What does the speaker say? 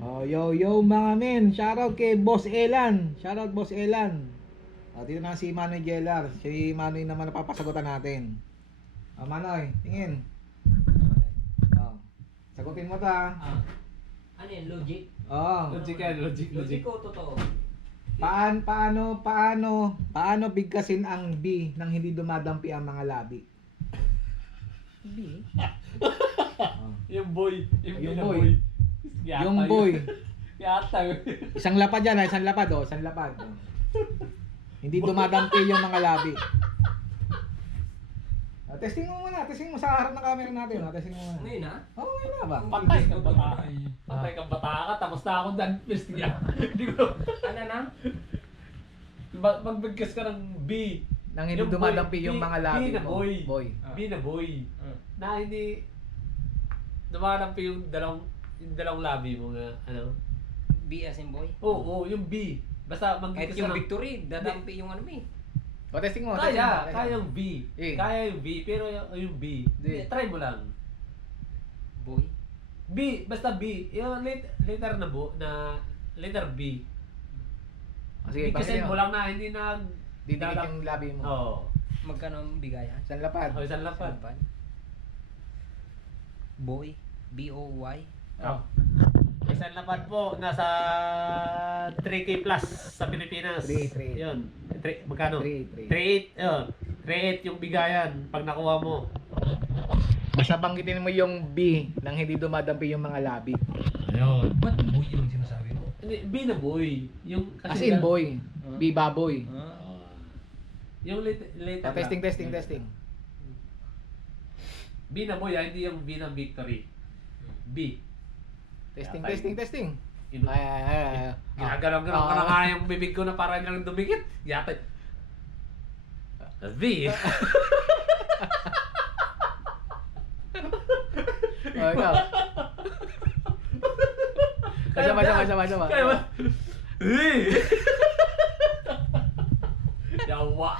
Oh, yo mga men, shoutout kay Boss Elan. Shoutout Boss Elan. Dito na si Manoy Gellar. Si Manoy naman napapasagutan natin. Manoy, tingin. Sagutin mo ta. Ano yan? Logic? Logic yan, logic. Logic o totoo? Paano bigkasin ang B nang hindi dumadampi ang mga labi? B? Yung boy. Yung boy. Yung boy. Yata. Isang lapad yan, isang lapad isang lapad. Hindi dumadampi yung mga labi. Testing mo muna, testing mo sa harap ng camera natin. Testing mo muna. Ngayon ha? Ngayon na ba? Patay ka bata. Patay ka bata ka, tapos na akong dentist niya. Hindi ko. Ano na? Magbigkas ka ng B. Nang hindi Yung dumadampi boy, yung B- mga labi B na mo. boy. Boy. B na boy. Na hindi dumadampi yung dalawang labi mo nga, ano? B as in boy? Oo, yung B. Basta Kahit magbigkas yung ka ng... victory, dadampi yung ano mo eh. Testing mo. Kaya yung B. Eh. Kaya yung B, pero yung B. Hindi. Try mo lang. Boy? B, basta B. Yung letter letter B. Sige, Bigkasin panginoon. mo lang na hindi nag... Didikit yung labi mo. Oo. Magkano ang bigayan? Isang lapad. Oh, isang lapad. Boy? B-O-Y? Oh. Isang lapad po, nasa 3K plus sa Pilipinas. 3. Yun. Magkano? 3. 3.8. Yun. 3.8 yung bigayan pag nakuha mo. Basta banggitin mo yung B nang hindi dumadampi yung mga labi. Ayun. Ba't boy yung sinasabi mo? B na boy. Yung As in boy. B baboy. Yung later. Testing. B na boy, hindi yung B ng victory. B. Testing. Inu- Ay. Ginagalaw-galaw ko na nga yung bibig ko na parang lang dumikit. Yata. B. Ikaw. Sama. Kaya ba? Yawa.